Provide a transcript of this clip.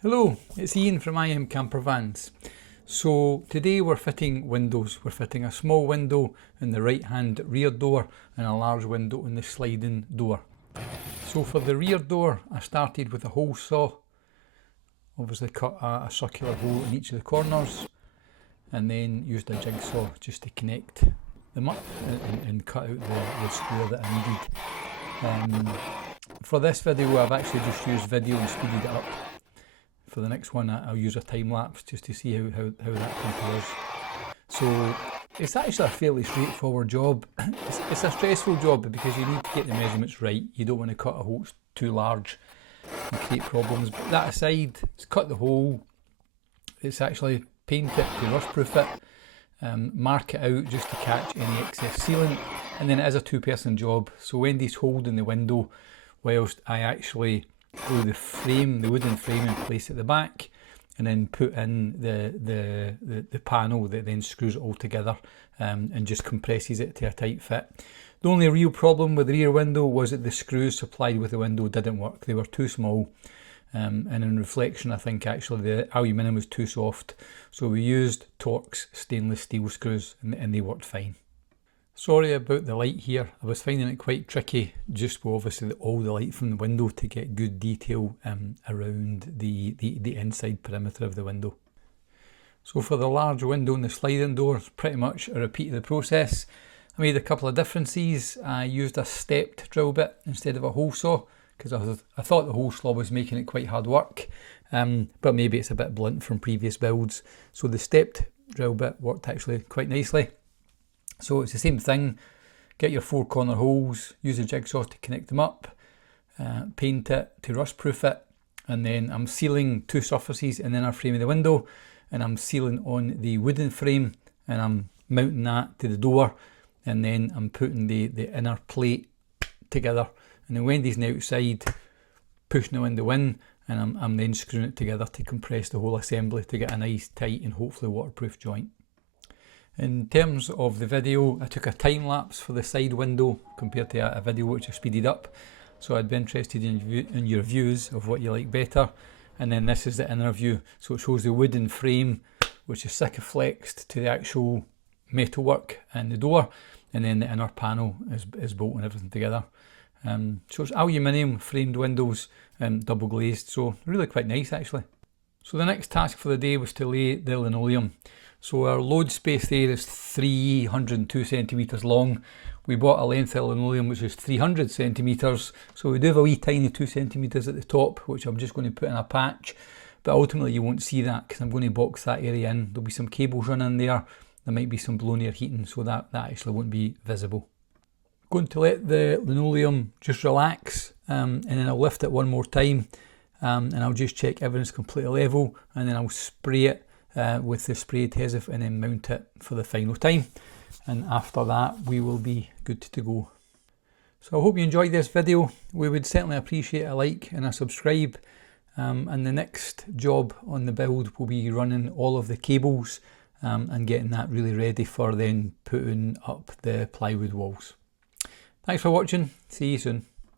Hello, it's Ian from IMCampervans. So today we're fitting windows. We're fitting a small window in the right hand rear door and a large window in the sliding door. So for the rear door I started with a hole saw, obviously cut a circular hole in each of the corners and then used a jigsaw just to connect them up and cut out the square that I needed. For this video I've actually just used video and speeded it up. For the next one I'll use a time lapse just to see how that compares. So it's actually a fairly straightforward job. It's a stressful job because you need to get the measurements right. You don't want to cut a hole too large and create problems. But that aside, it's cut the hole, it's actually paint it to rust proof it, mark it out just to catch any excess sealant, and then it is a two-person job. So Wendy's holding the window whilst I actually glue the wooden frame in place at the back and then put in the panel that then screws it all together and just compresses it to a tight fit. The only real problem with the rear window was that the screws supplied with the window didn't work. They were too small, and in reflection I think actually the aluminium was too soft, so we used Torx stainless steel screws and they worked fine. Sorry about the light here, I was finding it quite tricky just with obviously all the light from the window to get good detail around the inside perimeter of the window. So for the large window and the sliding doors, pretty much a repeat of the process. I made a couple of differences. I used a stepped drill bit instead of a hole saw because I thought the hole saw was making it quite hard work, but maybe it's a bit blunt from previous builds. So the stepped drill bit worked actually quite nicely. So it's the same thing, get your four corner holes, use a jigsaw to connect them up, paint it to rust proof it, and then I'm sealing two surfaces in the inner frame of the window, and I'm sealing on the wooden frame and I'm mounting that to the door, and then I'm putting the inner plate together, and then Wendy's on the outside pushing the window in, and I'm then screwing it together to compress the whole assembly to get a nice tight and hopefully waterproof joint. In terms of the video, I took a time lapse for the side window compared to a video which I speeded up, so I'd be interested in your views of what you like better. And then this is the inner view, so it shows the wooden frame which is sikaflexed to the actual metalwork in the door, and then the inner panel is bolting everything together. So it's aluminium framed windows, double glazed, so really quite nice actually. So the next task for the day was to lay the linoleum. So our load space there is 302 centimetres long. We bought a length of linoleum which is 300 centimetres, so we do have a wee tiny 2 centimetres at the top which I'm just going to put in a patch, but ultimately you won't see that because I'm going to box that area in. There'll be some cables running there, there might be some blown air heating, so that actually won't be visible. I'm going to let the linoleum just relax, and then I'll lift it one more time, and I'll just check everything's completely level, and then I'll spray it with the spray adhesive and then mount it for the final time, and after that we will be good to go. So I hope you enjoyed this video. We would certainly appreciate a like and a subscribe, and the next job on the build will be running all of the cables and getting that really ready for then putting up the plywood walls. Thanks for watching, see you soon.